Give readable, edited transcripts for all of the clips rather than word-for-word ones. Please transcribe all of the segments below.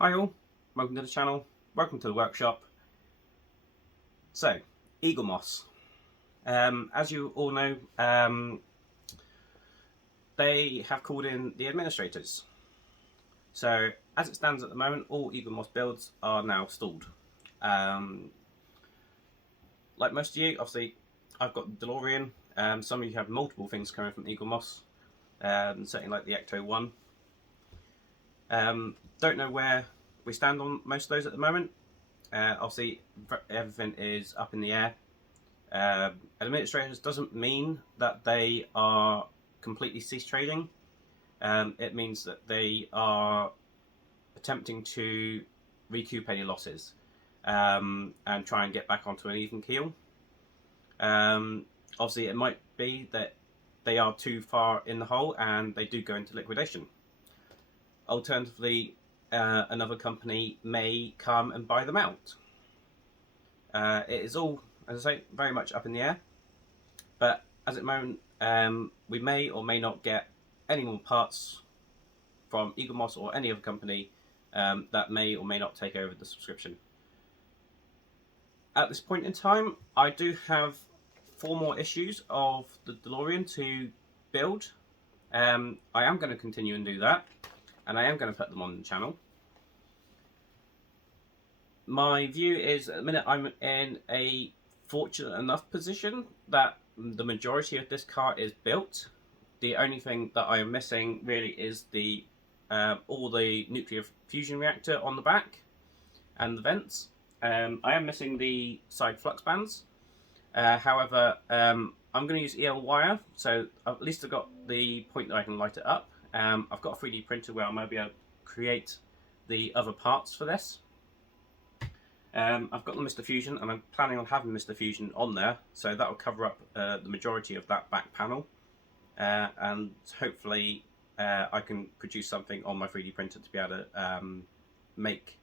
Hi all, welcome to the channel, welcome to the workshop. So, Eaglemoss. As you all know, they have called in the administrators. So, as it stands at the moment, all Eaglemoss builds are now stalled. Like most of you, obviously, I've got the DeLorean. Some of you have multiple things coming from Eaglemoss, certainly like the Ecto 1. Don't know where we stand on most of those at the moment. Obviously, everything is up in the air. Administrators doesn't mean that they are completely cease trading. It means that they are attempting to recoup any losses and try and get back onto an even keel. Obviously, it might be that they are too far in the hole and they do go into liquidation. Alternatively, another company may come and buy them out. It is all, as I say, very much up in the air. But as at the moment, we may or may not get any more parts from Eaglemoss or any other company that may or may not take over the subscription. At this point in time, I do have 4 more issues of the DeLorean to build. I am going to continue and do that, and I am going to put them on the channel. My view is, at the minute, I'm in a fortunate enough position that the majority of this car is built. The only thing that I am missing really is the all the nuclear fusion reactor on the back and the vents. I am missing the side flux bands. However, I'm going to use EL wire, so at least I've got the point that I can light it up. I've got a 3D printer where I might be able to create the other parts for this. I've got the Mr. Fusion, and I'm planning on having Mr. Fusion on there, so that will cover up the majority of that back panel, and hopefully I can produce something on my 3D printer to be able to make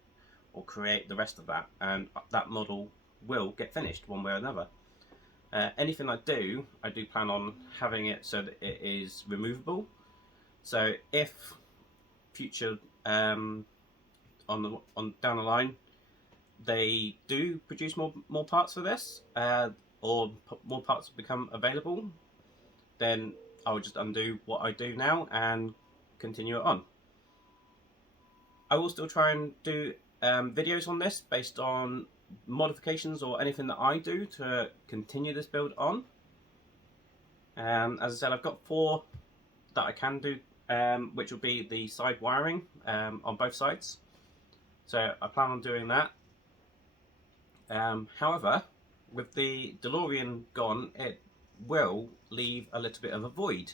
or create the rest of that, and that model will get finished one way or another. Anything I do plan on having it so that it is removable. So if future down the line they do produce more parts for this, or more parts become available, then I will just undo what I do now and continue it on. I will still try and do videos on this based on modifications or anything that I do to continue this build on. As I said, I've got 4 that I can do, which will be the side wiring on both sides. So I plan on doing that. However, with the DeLorean gone, it will leave a little bit of a void.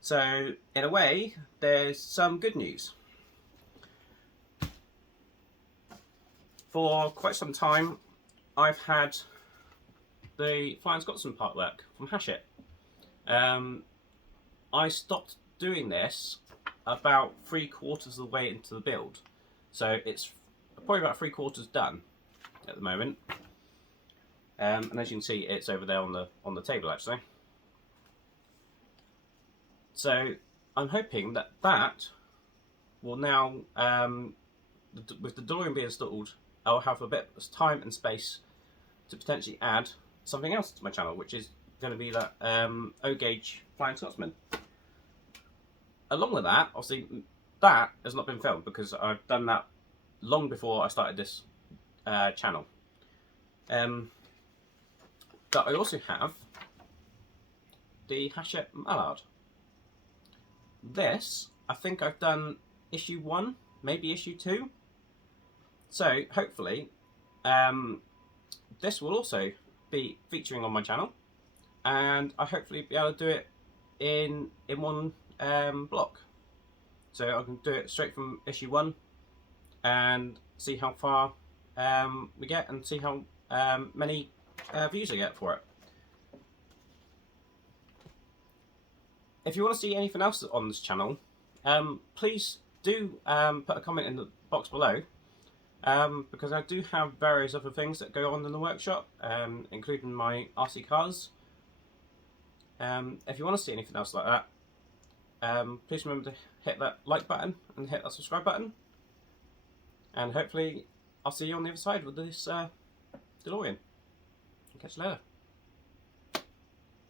So, in a way, there's some good news. For quite some time, I've had the Flying Scotsman part work from Hachette. I stopped doing this about 3/4 of the way into the build, so it's probably about 3/4 done at the moment, and as you can see, it's over there on the table actually. So I'm hoping that that will now, with the DeLorean being installed, I'll have a bit of time and space to potentially add something else to my channel, which is going to be that O-gauge Flying Scotsman. Along with that, obviously, that has not been filmed because I've done that long before I started this channel. But I also have the Hachette Mallard. This, I think I've done issue 1, maybe issue 2. So hopefully this will also be featuring on my channel, and I hopefully be able to do it in one block. So I can do it straight from issue 1 and see how far we get and see how many views I get for it. If you want to see anything else on this channel, please do put a comment in the box below, because I do have various other things that go on in the workshop, including my RC cars. If you want to see anything else like that, please remember to hit that like button and hit that subscribe button. And hopefully I'll see you on the other side with this DeLorean. Catch you later.